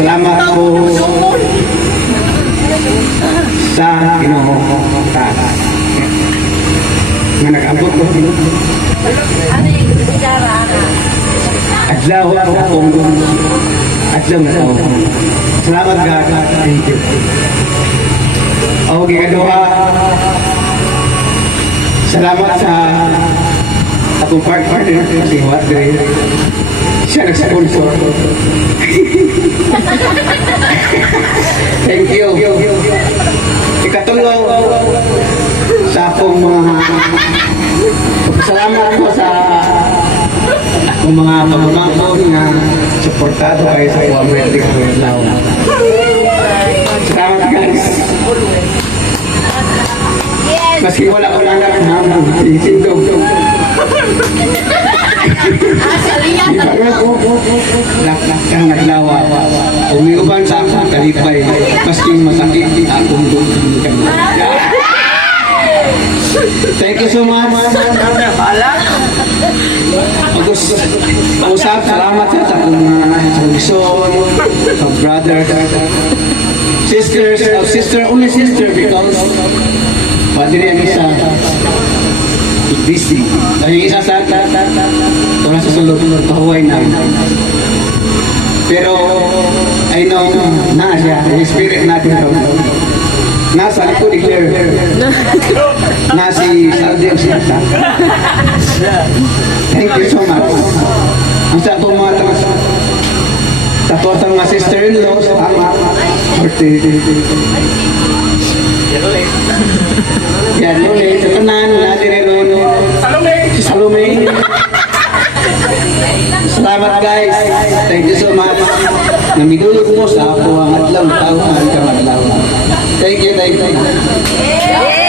Salamat po sa Ginoo nga nag-abot ko adlaw ako akong adlaw na tao. Salamat God. Thank you. Okay, kaduha. Salamat sa akong partner si Wadre. Siya nag-sponsor. Thank you. Ikatulong sa akong mga salamat po sa akong mga pagmamangkot na suportado kayo sa Cooperative Lao. Salamat guys. Maski wala ko lang naman sindog. Kang naglawa umiuban sa akong kalipay maski masakit akong dudugan. Thank you so much. Usap, salamat sa akong sa brother, sisters, only sister because pati rin ang isa busy. Ang isa sa ito na sa sulod kahuay na. Pero I know na siya, yung spirit natin nasa ako declare na si Saldiang Siyata. Thank you so much. Ang sa itong mga tapos ang mga sister-in-law sa ama yan ulit sa tanan natin rin si Salome. Salamat guys, thank you so much. Namidulog mo sa ako ang adlaw tao ang kamadlaw. Thank you.